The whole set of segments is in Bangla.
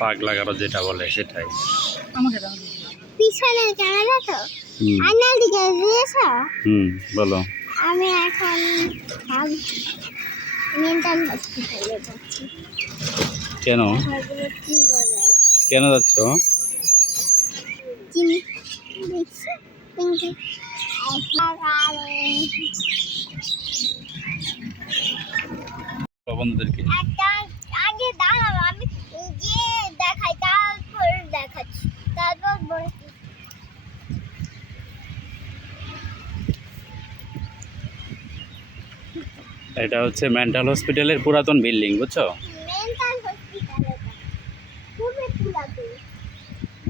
পাক লাগানো যেটা বলে সেটাই। আমাকে দাও। পিছনের ক্যামেরা তো? আয়নার দিকে দিয়েছ? হুম বলো। আমি এখন মেন্টাল হসপিটালে যাচ্ছি। কেন? কেন যাচ্ছ? বন্ধুদেরকে। একটা আগে দাঁড়াও আমি যে দেখাই তারপর দেখাচ্ছি তারপর বলছি এটা হচ্ছে মেন্টাল হসপিটালের পুরাতন বিল্ডিং বুঝছ?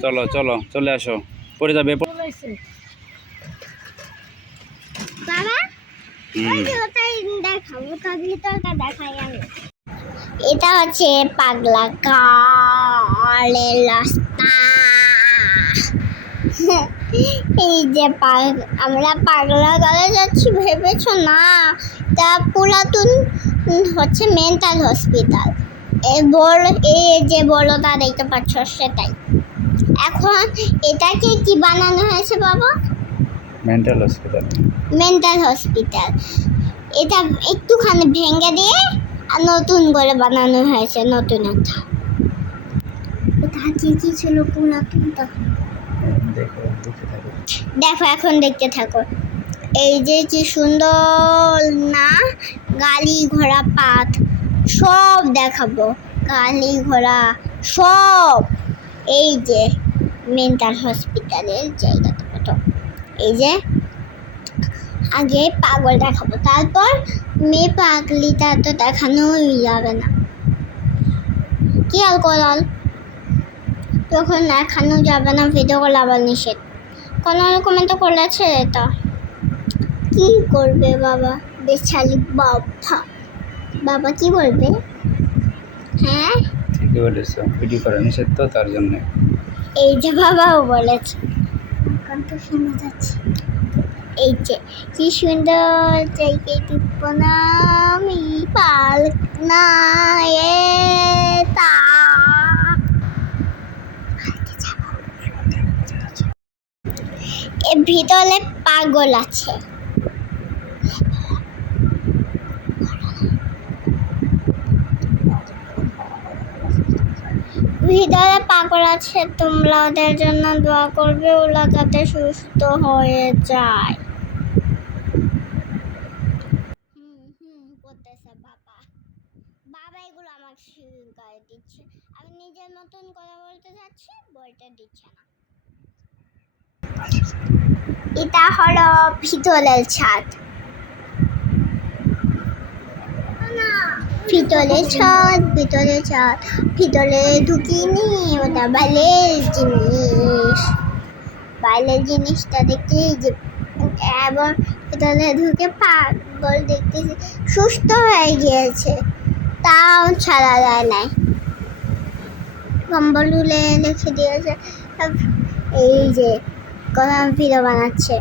চলো চলো চলে আসো। পড়ে যাবে এটা হচ্ছে পাগলা কালের রাস্তা। এই যে আমরা পাগলা গালে যাচ্ছি ভেবেছো? না তা পুরাতন হচ্ছে মেন্টাল হসপিটাল এই বড় এই যে বড়টা দেখতে পাচ্ছ সেটাই। এখন এটাকে কি বানানো হয়েছে বাবা? মেন্টাল হসপিটাল মেন্টাল হসপিটাল এটা একটুখানি ভেঙে দিয়ে আর নতুন করে বানানো হয়েছে নতুন একটা। এটা কি কি ছিল পুরাতনটা? দেখো, এখন দেখতে থাকো। এই যে কি সুন্দর না গাড়ি ঘোড়া পাত সব দেখাবো গাড়ি ঘোড়া সব। এই যে মেন্টাল হসপিটালের জায়গাটা কত এই যে আগে পাগল দেখাবো, তারপর মেয়ে পাগলিটা তো দেখানোই যাবে না। কি অ্যালকোহল তখন দেখানো যাবে না ভিডিও কল আবার নিষেধ। কোনো রকমে তো করেছে এটা? কি করবে বাবা? বেচালি বাবা। বাবা কি বলবে? হ্যাঁ? ঠিকই বলেছ ভিডিও করা নিষেধ তো তার জন্য। এই যে বাবাও বলেছে। এখন তো শুনে যাচ্ছে। এই যে কি সুন্দর চাইকে টিপ্প না আমি পালক না এ তা এর ভিতরে পাগল আছে। ভিতরে পাগল আছে, তোমরা ওদের জন্য দোয়া করবে, ওরা যাতে সুস্থ হয়ে যায়। বাবা। বাবা এগুলো দিচ্ছে আমি নিজের মতন কথা বলতে যাচ্ছি বলতে দিচ্ছে না। এটা হলো পিতলের ছাদ। পিতলের ছাদ পিতলের ছাদ, পিতলে ঢুকিনি ওটা বাইরের জিনিস। বাইরের জিনিসটা দেখতে যে এবং পিতলে ঢুকে পাগল দেখতেছি, সুস্থ হয়ে গিয়েছে, তাও ছাড়া যায় নাই। কম্বল তুলে রেখে দিয়েছে। এই যে কলাম ভিডিও বানাচ্ছে